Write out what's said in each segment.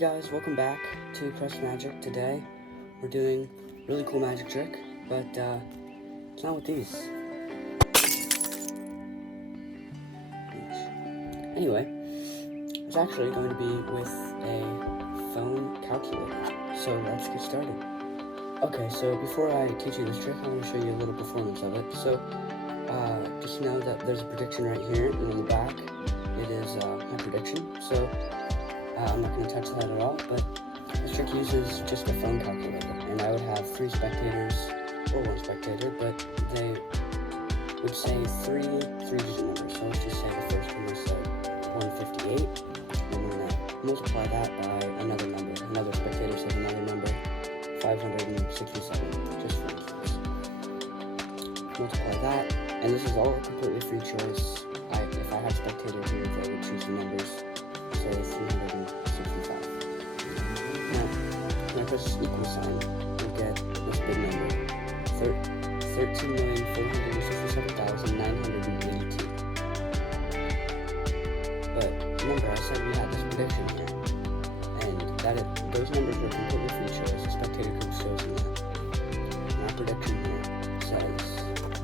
guys, welcome back to Crest Magic. Today we're doing a really cool magic trick, but it's not with these. Anyway, it's actually going to be with a phone calculator. So let's get started. Okay, so before I teach you this trick, I'm going to show you a little performance of it. So just know that there's a prediction right here, and in the back it is my prediction. So I'm not going to touch that at all, but this trick uses just a phone calculator, and I would have 3 spectators, or 1 spectator, but they would say 3 three-digit numbers. So let's just say the first one is 158, and we're going to multiply that by another number. Another spectator says another number, 567, just for instance. Multiply that, and this is all a completely free choice. If I had spectators here, they would choose the numbers, say 365. Now, when I press equal sign, you'll get this big number, 13,467,982. But remember, I said we had this prediction here, and those numbers were completely free choice. The spectator could have chosen that. My prediction here says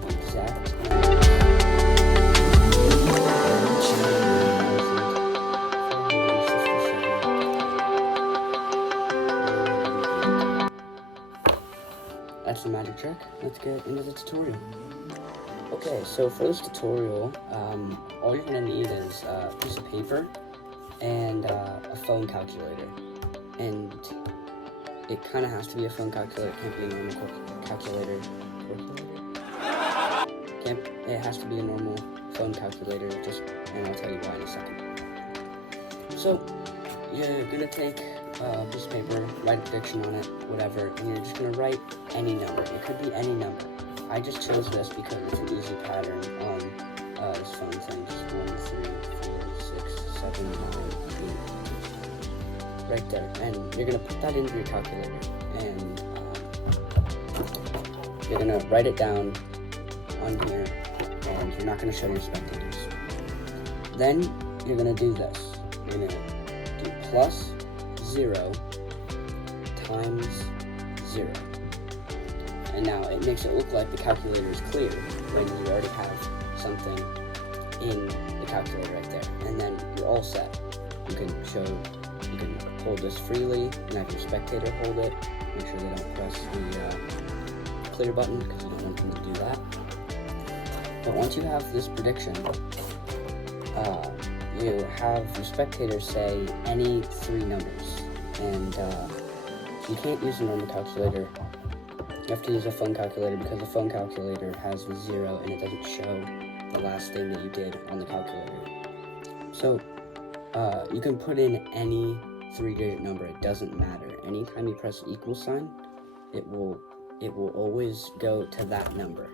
the exact number. That's the magic trick. Let's get into the tutorial. Okay, so for this tutorial, all you're going to need is a piece of paper and a phone calculator. And it kind of has to be a phone calculator. It can't be a normal calculator. It has to be a normal phone calculator, and I'll tell you why in a second. So, you're going to take a piece of paper, write a prediction on it, whatever, and you're just going to write any number. It could be any number. I just chose this because it's an easy pattern on this phone thing. Just 1, 3, 4, 6, 7, 9, 8. Right there. And you're going to put that into your calculator. And you're going to write it down on here. And you're not going to show your spectators. Then you're going to do this. You're going to do plus 0 times 0. And now it makes it look like the calculator is clear when you already have something in the calculator right there. And then you're all set. You can hold this freely and have your spectator hold it. Make sure they don't press the clear button because you don't want them to do that. But once you have this prediction, you have your spectator say any 3 numbers. And you can't use a normal calculator. You have to use a phone calculator because the phone calculator has the 0 and it doesn't show the last thing that you did on the calculator. So you can put in any 3-digit number. It doesn't matter. Anytime you press equal sign, it will always go to that number.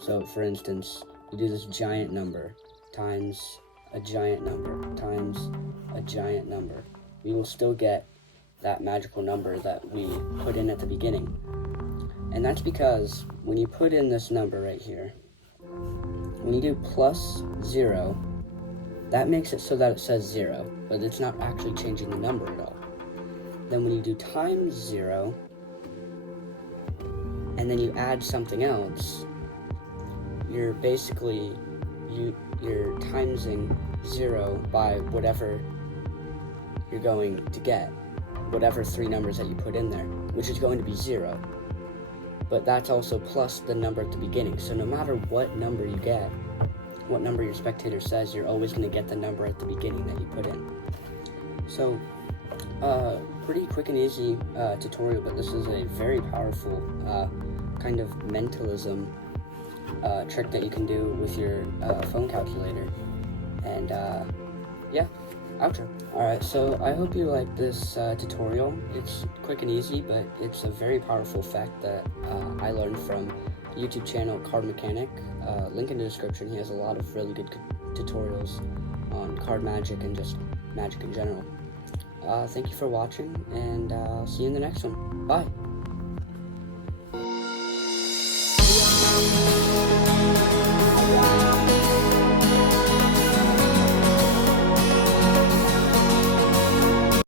So for instance, you do this giant number times a giant number times a giant number. You will still get that magical number that we put in at the beginning. And that's because when you put in this number right here, when you do plus 0, that makes it so that it says 0, but it's not actually changing the number at all. Then when you do times 0, and then you add something else, you're basically, you're timesing 0 by whatever you're going to get, whatever 3 numbers that you put in there, which is going to be 0. But that's also plus the number at the beginning. So no matter what number you get, what number your spectator says, you're always going to get the number at the beginning that you put in. So, pretty quick and easy tutorial, but this is a very powerful kind of mentalism trick that you can do with your phone calculator. And yeah, outro. Alright, so I hope you like this tutorial. It's quick and easy, but it's a very powerful fact that I learned from the YouTube channel Card Mechanic. Link in the description. He has a lot of really good tutorials on card magic and just magic in general. Thank you for watching, and I'll see you in the next one. Bye!